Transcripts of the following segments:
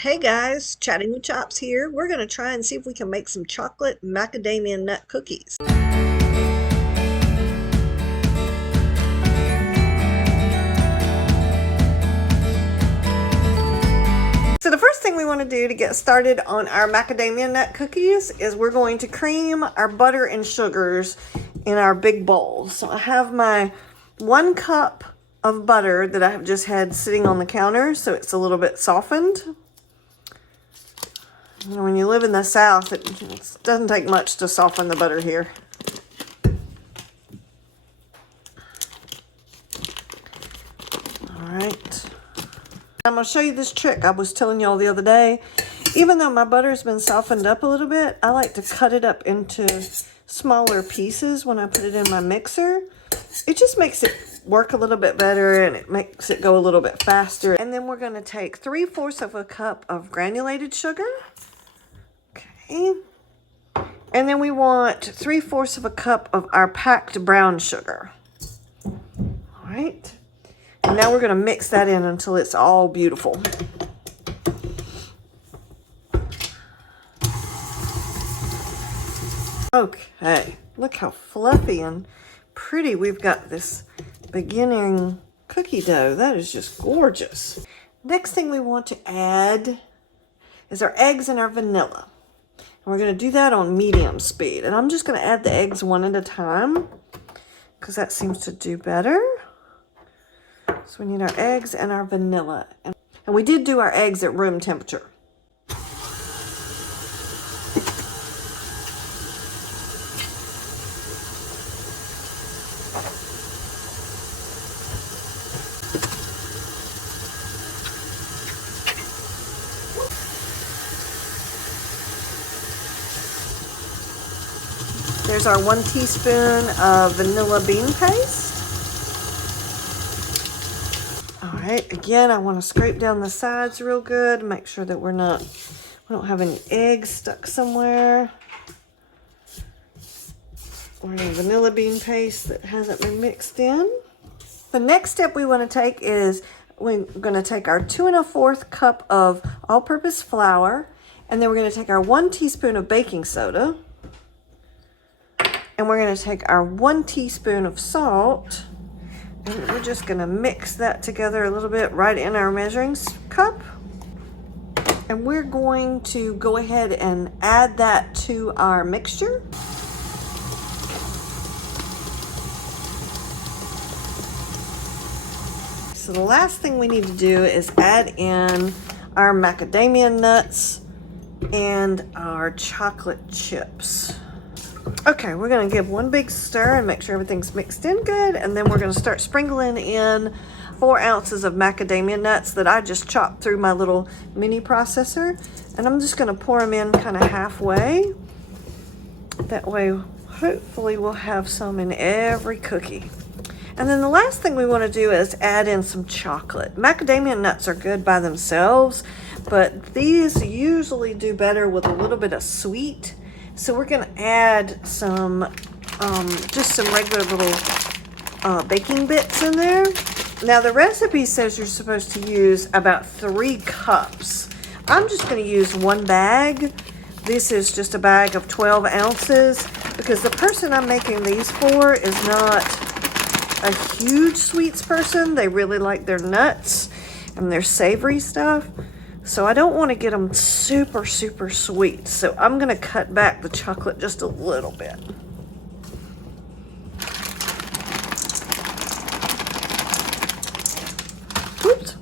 Hey guys, Chatting with Chops here. We're going to try and see if we can make some chocolate macadamia nut cookies. So the first thing we want to do to get started on our macadamia nut cookies is we're going to cream our butter and sugars in our big bowl. So I have my 1 cup of butter that I have just had sitting on the counter, so it's a little bit softened. When you live in the South, it doesn't take much to soften the butter here. All right. I'm going to show you this trick I was telling y'all the other day. Even though my butter's been softened up a little bit, I like to cut it up into smaller pieces when I put it in my mixer. It just makes it work a little bit better and it makes it go a little bit faster. And then we're going to take 3/4 of a cup of granulated sugar. Okay. And then we want 3/4 of a cup of our packed brown sugar. All right. And now we're going to mix that in until it's all beautiful. Okay. Look how fluffy and pretty we've got this beginning cookie dough. That is just gorgeous. Next thing we want to add is our eggs and our vanilla. And we're going to do that on medium speed. And I'm just going to add the eggs one at a time because that seems to do better. So we need our eggs and our vanilla. And we did do our eggs at room temperature. There's our 1 teaspoon of vanilla bean paste. All right, again, I want to scrape down the sides real good, make sure that we don't have any eggs stuck somewhere, or any vanilla bean paste that hasn't been mixed in. The next step we want to take is we're going to take our 2 1/4 cup of all-purpose flour, and then we're going to take our 1 teaspoon of baking soda. And we're going to take our 1 teaspoon of salt, and we're just going to mix that together a little bit right in our measuring cup. And we're going to go ahead and add that to our mixture. So the last thing we need to do is add in our macadamia nuts and our chocolate chips. Okay, we're going to give 1 big stir and make sure everything's mixed in good. And then we're going to start sprinkling in 4 ounces of macadamia nuts that I just chopped through my little mini processor. And I'm just going to pour them in kind of halfway. That way, hopefully we'll have some in every cookie. And then the last thing we want to do is add in some chocolate. Macadamia nuts are good by themselves, but these usually do better with a little bit of sweet. So we're going to add some, just some regular little baking bits in there. Now the recipe says you're supposed to use about 3 cups. I'm just going to use 1 bag. This is just a bag of 12 ounces because the person I'm making these for is not a huge sweets person. They really like their nuts and their savory stuff. So I don't want to get them super, super sweet. So I'm going to cut back the chocolate just a little bit. Oops.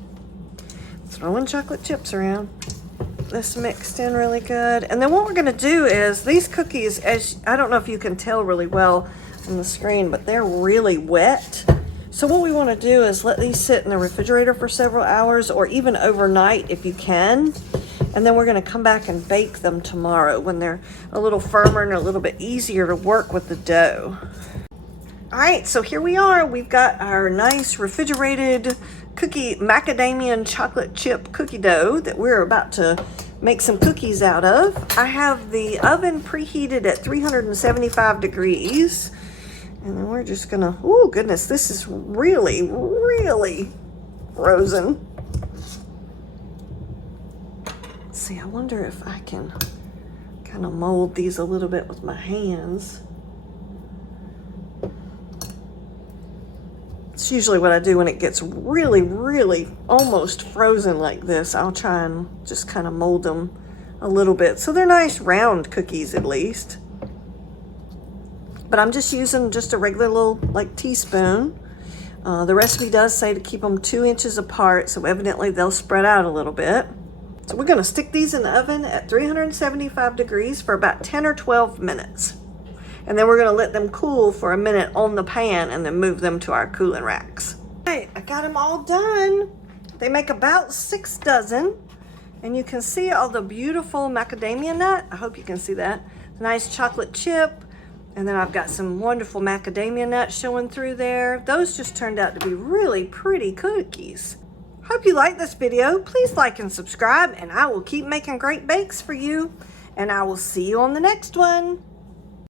Throwing chocolate chips around. This mixed in really good. And then what we're going to do is these cookies, I don't know if you can tell really well on the screen, but they're really wet. So what we want to do is let these sit in the refrigerator for several hours or even overnight if you can. And then we're going to come back and bake them tomorrow when they're a little firmer and a little bit easier to work with the dough. All right, so here we are. We've got our nice refrigerated macadamia and chocolate chip cookie dough that we're about to make some cookies out of. I have the oven preheated at 375 degrees. And then we're just gonna, oh goodness, this is really, really frozen. Let's see, I wonder if I can kind of mold these a little bit with my hands. It's usually what I do when it gets really, really almost frozen like this. I'll try and just kind of mold them a little bit. So they're nice round cookies at least. But I'm just using just a regular little like teaspoon. The recipe does say to keep them 2 inches apart, so evidently they'll spread out a little bit. So we're gonna stick these in the oven at 375 degrees for about 10 or 12 minutes. And then we're gonna let them cool for a minute on the pan and then move them to our cooling racks. All right, I got them all done. They make about 6 dozen. And you can see all the beautiful macadamia nut. I hope you can see that. Nice chocolate chip. And then I've got some wonderful macadamia nuts showing through there. Those just turned out to be really pretty cookies. Hope you like this video. Please like and subscribe, and I will keep making great bakes for you. And I will see you on the next one.